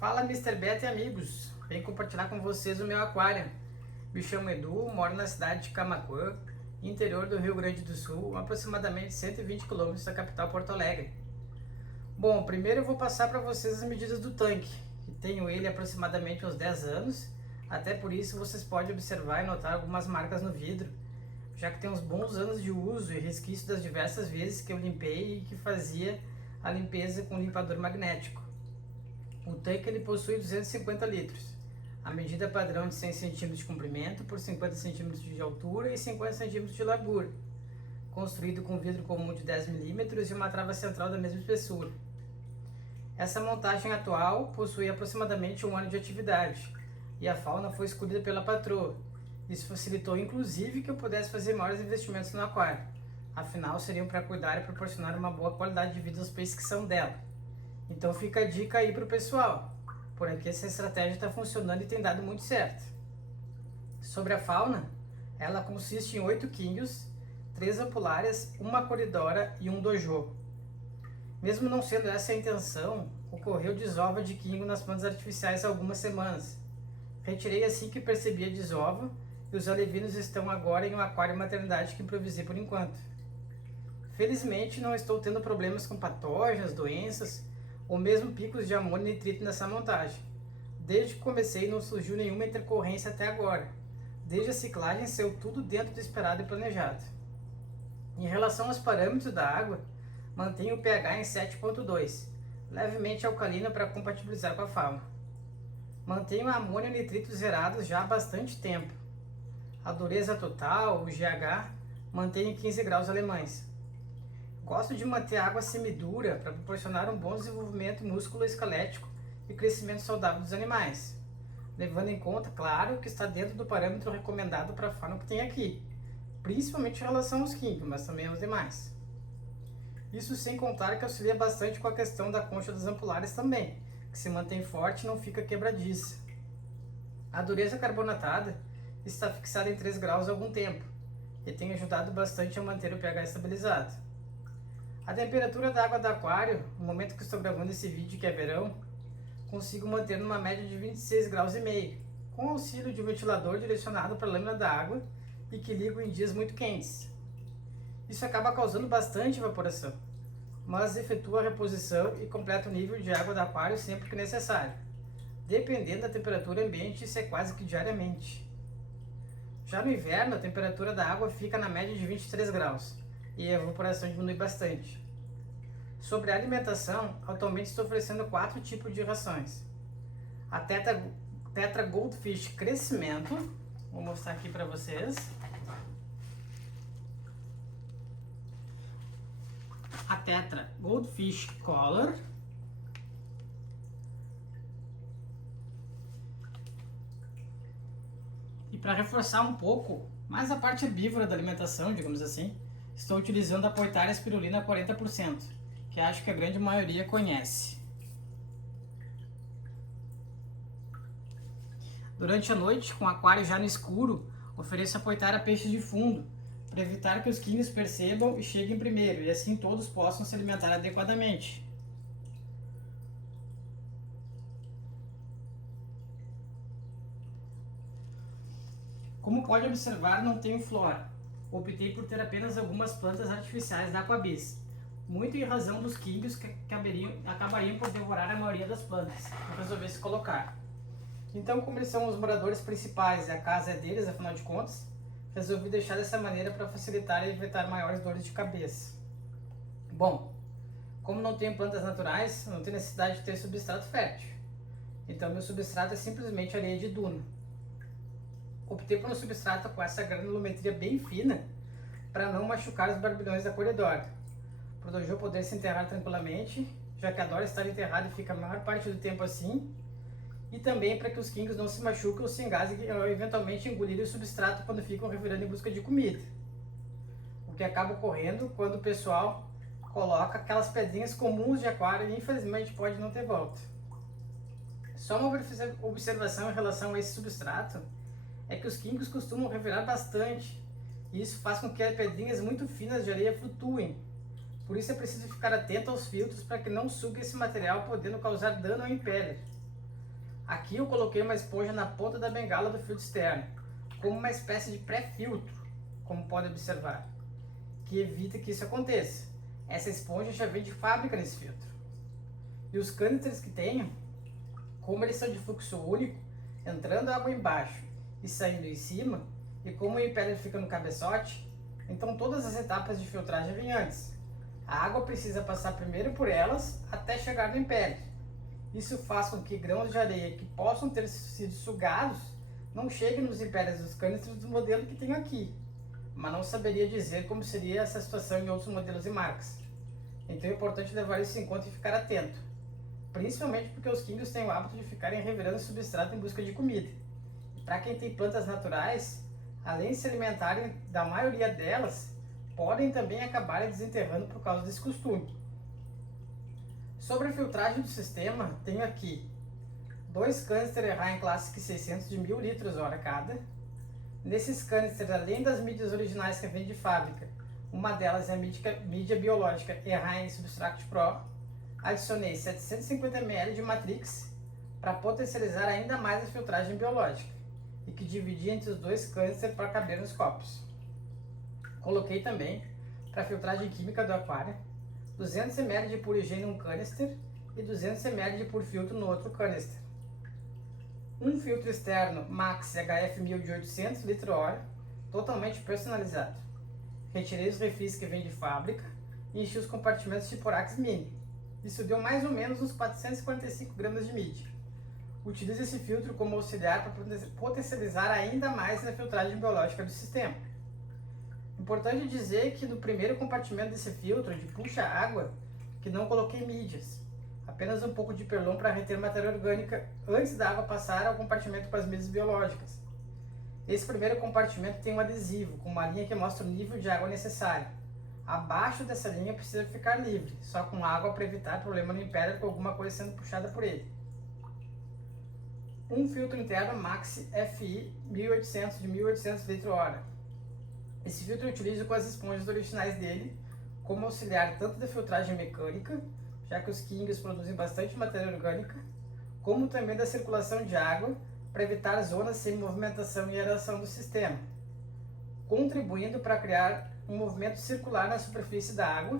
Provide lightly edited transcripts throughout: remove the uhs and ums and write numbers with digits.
Fala Mr. Beto e amigos, venho compartilhar com vocês o meu aquário. Me chamo Edu, moro na cidade de Camaquã, interior do Rio Grande do Sul, aproximadamente 120 km da capital Porto Alegre. Bom, primeiro eu vou passar para vocês as medidas do tanque, que tenho ele há aproximadamente uns 10 anos, até por isso vocês podem observar e notar algumas marcas no vidro, já que tem uns bons anos de uso e resquício das diversas vezes que eu limpei e que fazia a limpeza com limpador magnético. O tanque ele possui 250 litros, a medida padrão de 100 cm de comprimento por 50 cm de altura e 50 cm de largura, construído com vidro comum de 10 mm e uma trava central da mesma espessura. Essa montagem atual possui aproximadamente um ano de atividade e a fauna foi escolhida pela patroa. Isso facilitou inclusive que eu pudesse fazer maiores investimentos no aquário, afinal seriam para cuidar e proporcionar uma boa qualidade de vida aos peixes que são dela. Então fica a dica aí para o pessoal, por aqui essa estratégia está funcionando e tem dado muito certo. Sobre a fauna, ela consiste em 8 quinhos, 3 ampulárias, uma coridora e um dojo. Mesmo não sendo essa a intenção, ocorreu desova de quinho nas plantas artificiais há algumas semanas. Retirei assim que percebi a desova e os alevinos estão agora em um aquário maternidade que improvisei por enquanto. Felizmente não estou tendo problemas com patógenos, doenças, ou mesmo picos de amônio e nitrito nessa montagem. Desde que comecei não surgiu nenhuma intercorrência até agora. Desde a ciclagem saiu tudo dentro do esperado e planejado. Em relação aos parâmetros da água, mantenho o pH em 7.2, levemente alcalino para compatibilizar com a fauna. Mantenho a amônio e nitrito zerados já há bastante tempo. A dureza total, o GH, mantenho em 15 graus alemães. Gosto de manter a água semidura para proporcionar um bom desenvolvimento músculo-esquelético e crescimento saudável dos animais, levando em conta, claro, que está dentro do parâmetro recomendado para a fauna que tem aqui, principalmente em relação aos químicos, mas também aos demais. Isso sem contar que auxilia bastante com a questão da concha das ampulares também, que se mantém forte e não fica quebradiça. A dureza carbonatada está fixada em 3 graus há algum tempo e tem ajudado bastante a manter o pH estabilizado. A temperatura da água do aquário, no momento que estou gravando esse vídeo, que é verão, consigo manter numa média de 26 graus e meio, com o auxílio de um ventilador direcionado para a lâmina da água e que ligo em dias muito quentes. Isso acaba causando bastante evaporação, mas efetua a reposição e completa o nível de água do aquário sempre que necessário. Dependendo da temperatura ambiente, isso é quase que diariamente. Já no inverno, a temperatura da água fica na média de 23 graus e a evaporação diminui bastante. Sobre a alimentação, atualmente estou oferecendo 4 tipos de rações. A Tetra Goldfish Crescimento, vou mostrar aqui para vocês. A Tetra Goldfish Color. E para reforçar um pouco mais a parte herbívora da alimentação, digamos assim, estou utilizando a Poitaria Spirulina 40%, que acho que a grande maioria conhece. Durante a noite, com o aquário já no escuro, ofereço a Poitaria Peixe de Fundo, para evitar que os quinhos percebam e cheguem primeiro, e assim todos possam se alimentar adequadamente. Como pode observar, não tenho flora. Optei por ter apenas algumas plantas artificiais da Aquabis, muito em razão dos químicos que acabariam por devorar a maioria das plantas, que eu resolvesse colocar. Então, como eles são os moradores principais e a casa é deles, afinal de contas, resolvi deixar dessa maneira para facilitar e evitar maiores dores de cabeça. Bom, como não tenho plantas naturais, não tenho necessidade de ter substrato fértil. Então, meu substrato é simplesmente areia de duna. Optei por um substrato com essa granulometria bem fina para não machucar os barbilhões da coridora, para o dojo poder se enterrar tranquilamente, já que adora estar enterrado e fica a maior parte do tempo assim, e também para que os quingos não se machuquem ou se engasguem ou eventualmente engolirem o substrato quando ficam revirando em busca de comida, o que acaba ocorrendo quando o pessoal coloca aquelas pedrinhas comuns de aquário e infelizmente pode não ter volta. Só uma observação em relação a esse substrato é que os químicos costumam revirar bastante, e isso faz com que as pedrinhas muito finas de areia flutuem. Por isso é preciso ficar atento aos filtros para que não sugue esse material, podendo causar dano ao impeller. Aqui eu coloquei uma esponja na ponta da bengala do filtro externo, como uma espécie de pré-filtro, como pode observar, que evita que isso aconteça. Essa esponja já vem de fábrica nesse filtro. E os cânisters que tenho, como eles são de fluxo único, entrando água embaixo e saindo em cima, e como o impeller fica no cabeçote, então todas as etapas de filtragem vêm antes. A água precisa passar primeiro por elas até chegar no impeller. Isso faz com que grãos de areia que possam ter sido sugados não cheguem nos impellers dos cânistros do modelo que tenho aqui, mas não saberia dizer como seria essa situação em outros modelos e marcas. Então é importante levar isso em conta e ficar atento, principalmente porque os químicos têm o hábito de ficarem revirando o substrato em busca de comida. E para quem tem plantas naturais, além de se alimentarem da maioria delas, podem também acabarem desenterrando por causa desse costume. Sobre a filtragem do sistema, tenho aqui 2 cânisters Erraim Classic 600 de 1000 litros hora cada. Nesses cânisters, além das mídias originais que vêm de fábrica, uma delas é a mídia biológica Erraim Substract Pro, adicionei 750 ml de Matrix para potencializar ainda mais a filtragem biológica e que dividi entre os 2 cânisters para caber nos copos. Coloquei também, para a filtragem química do aquário, 200 ml de puro higiene num canister e 200 ml de puro filtro no outro canister. Um filtro externo Max HF1000 de 800 litro-hora, totalmente personalizado. Retirei os refis que vêm de fábrica e enchi os compartimentos de Porax Mini. Isso deu mais ou menos uns 445 gramas de mídia. Utilize esse filtro como auxiliar para potencializar ainda mais a filtragem biológica do sistema. Importante dizer que no primeiro compartimento desse filtro de puxa-água, que não coloquei mídias, apenas um pouco de perlon para reter matéria orgânica antes da água passar ao compartimento com as mídias biológicas. Esse primeiro compartimento tem um adesivo com uma linha que mostra o nível de água necessário. Abaixo dessa linha precisa ficar livre, só com água para evitar problema no impeller com alguma coisa sendo puxada por ele. Um filtro interno Maxi FI 1800 de 1800 litro-hora. Esse filtro eu utilizo com as esponjas originais dele, como auxiliar tanto da filtragem mecânica, já que os químicos produzem bastante matéria orgânica, como também da circulação de água, para evitar zonas sem movimentação e aeração do sistema, contribuindo para criar um movimento circular na superfície da água,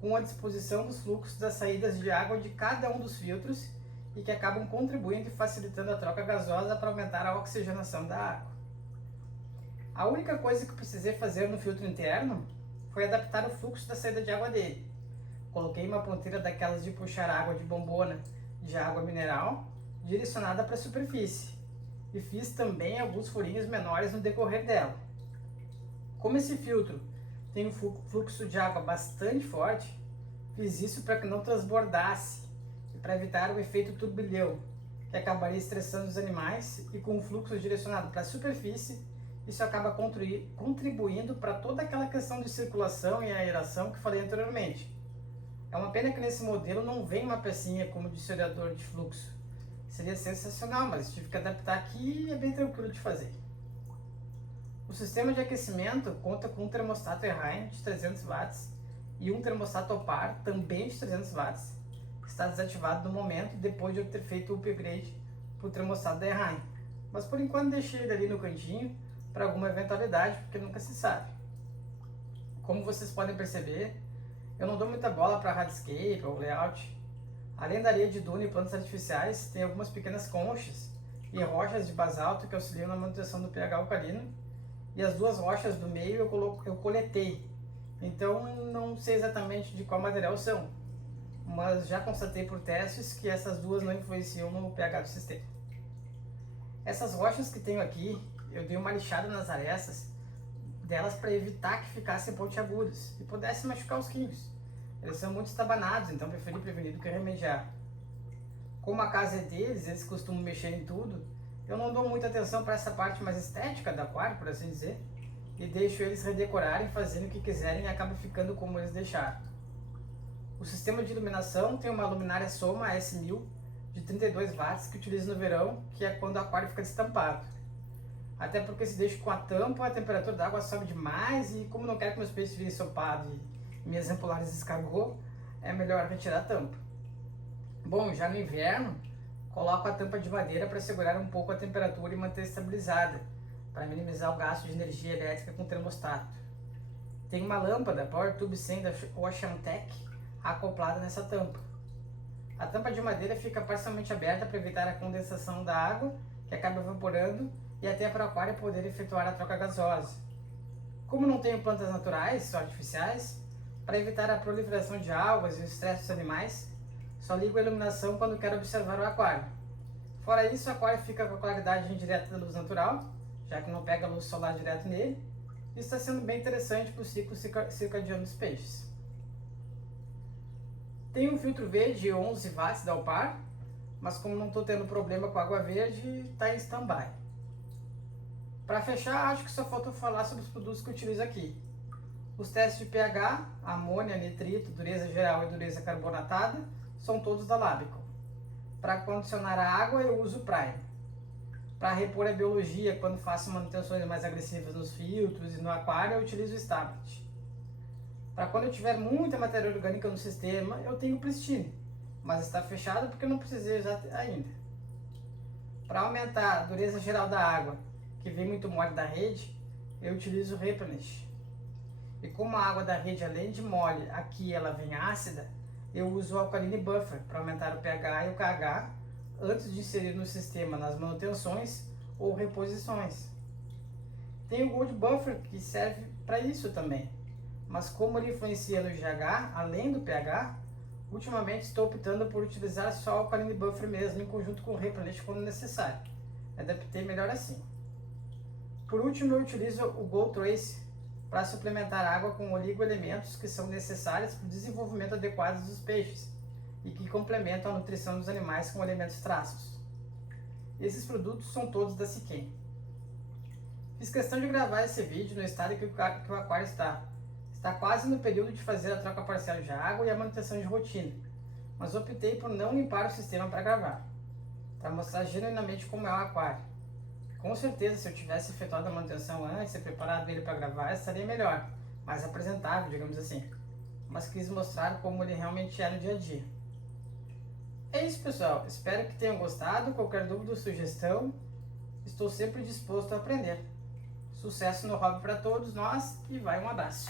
com a disposição dos fluxos das saídas de água de cada um dos filtros e que acabam contribuindo e facilitando a troca gasosa para aumentar a oxigenação da água. A única coisa que eu precisei fazer no filtro interno foi adaptar o fluxo da saída de água dele. Coloquei uma ponteira daquelas de puxar água de bombona de água mineral direcionada para a superfície e fiz também alguns furinhos menores no decorrer dela. Como esse filtro tem um fluxo de água bastante forte, fiz isso para que não transbordasse e para evitar o efeito turbilhão, que acabaria estressando os animais, e com o fluxo direcionado para a superfície, isso acaba contribuindo para toda aquela questão de circulação e aeração que falei anteriormente. É uma pena que nesse modelo não vem uma pecinha como dissipador de fluxo. Seria sensacional, mas tive que adaptar aqui e é bem tranquilo de fazer. O sistema de aquecimento conta com um termostato Erraim de 300 watts e um termostato Opar também de 300 watts, que está desativado no momento depois de eu ter feito o upgrade para o termostato da Erraim. Mas por enquanto deixei ele ali no cantinho para alguma eventualidade, porque nunca se sabe. Como vocês podem perceber, eu não dou muita bola para hardscape ou layout. Além da areia de duna e plantas artificiais, tem algumas pequenas conchas e rochas de basalto que auxiliam na manutenção do pH alcalino, e as 2 rochas do meio eu coletei, então não sei exatamente de qual material são, mas já constatei por testes que essas 2 não influenciam no pH do sistema. Essas rochas que tenho aqui, eu dei uma lixada nas arestas delas para evitar que ficassem pontiagudas e pudessem machucar os químicos. Eles são muito estabanados, então preferi prevenir do que remediar. Como a casa é deles, eles costumam mexer em tudo, eu não dou muita atenção para essa parte mais estética do aquário, por assim dizer, e deixo eles redecorarem, fazendo o que quiserem, e acaba ficando como eles deixaram. O sistema de iluminação tem uma luminária Soma S1000 de 32 watts que utilizo no verão, que é quando o aquário fica destampado. Até porque se deixo com a tampa, a temperatura da água sobe demais, e como não quero que meus peixes virem ensopados e minhas ampulares escargou, é melhor retirar a tampa. Bom, já no inverno, Coloco a tampa de madeira para segurar um pouco a temperatura e manter estabilizada, para minimizar o gasto de energia elétrica com o termostato. Tem uma lâmpada PowerTube 100 da Oceantec acoplada nessa tampa. A tampa de madeira fica parcialmente aberta para evitar a condensação da água, que acaba evaporando, e até para o aquário poder efetuar a troca gasosa. Como não tenho plantas naturais, só artificiais, para evitar a proliferação de algas e o estresse dos animais, só ligo a iluminação quando quero observar o aquário. Fora isso, o aquário fica com a claridade indireta da luz natural, já que não pega luz solar direto nele, e está sendo bem interessante para o ciclo circadiano dos peixes. Tem um filtro verde 11 watts da Alpar, mas como não estou tendo problema com água verde, está em stand-by. Para fechar, acho que só falta falar sobre os produtos que eu utilizo aqui. Os testes de pH, amônia, nitrito, dureza geral e dureza carbonatada, são todos da Labico. Para condicionar a água, eu uso o Prime. Para repor a biologia, quando faço manutenções mais agressivas nos filtros e no aquário, eu utilizo o Stablet. Para quando eu tiver muita matéria orgânica no sistema, eu tenho o Pristine, mas está fechado porque eu não precisei usar ainda. Para aumentar a dureza geral da água, que vem muito mole da rede, eu utilizo o Replenish. E como a água da rede, além de mole, aqui ela vem ácida, eu uso o Alkaline Buffer para aumentar o pH e o KH antes de inserir no sistema nas manutenções ou reposições. Tem o Gold Buffer que serve para isso também, mas como ele influencia no GH, além do pH, ultimamente estou optando por utilizar só o Alkaline Buffer mesmo, em conjunto com o Replenish quando necessário. Adaptei melhor assim. Por último, eu utilizo o Gold Trace para suplementar água com oligoelementos que são necessários para o desenvolvimento adequado dos peixes e que complementam a nutrição dos animais com elementos traços. Esses produtos são todos da Siquem. Fiz questão de gravar esse vídeo no estado que o aquário está. Está quase no período de fazer a troca parcial de água e a manutenção de rotina, mas optei por não limpar o sistema para gravar, para mostrar genuinamente como é o aquário. Com certeza, se eu tivesse efetuado a manutenção antes e preparado ele para gravar, estaria melhor, mais apresentável, digamos assim. Mas quis mostrar como ele realmente é no dia a dia. É isso, pessoal. Espero que tenham gostado. Qualquer dúvida ou sugestão, estou sempre disposto a aprender. Sucesso no hobby para todos nós e vai um abraço.